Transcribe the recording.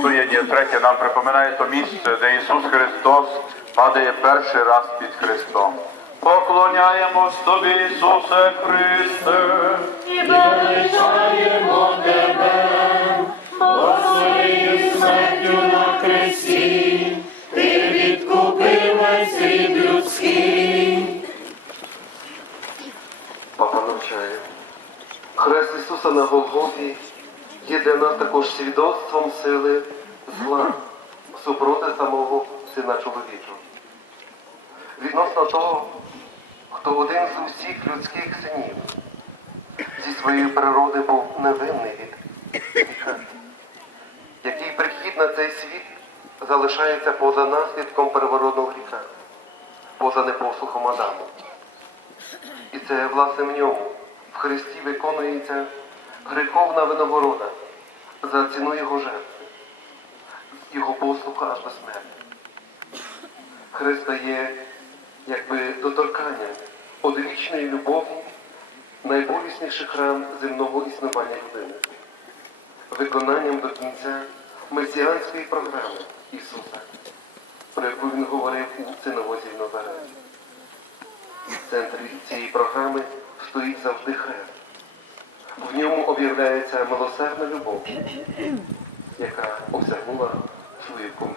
Третє нам припоминає то місце, де Ісус Христос падає перший раз під Христом. Поклоняємось тобі, Ісусе Христе. І величаємо тебе, бо своєю смертю на хресті ти відкупив весь рід людський. Папа навчає. Хрест Ісуса на Голгофі є для нас також свідоцтвом сили зла супроти самого Сина чоловічого. Відносно того, хто один з усіх людських синів зі своєї природи був невинний від гріха, який прихід на цей світ залишається поза наслідком переворотного гріха, поза непослухом Адаму. І це власне в ньому, в Христі виконується греховна винагорода за ціну Його жертви, Його послуха аж до смерті. Христа є якби доторканням одвічної любові, найболісніший храм земного існування людини, виконанням до кінця месіанської програми Ісуса, про яку Він говорив у синагозі в. В центрі цієї програми стоїть завжди хрест. В ньому об'являється милосердна любов, яка осягнула свою кульмінацію.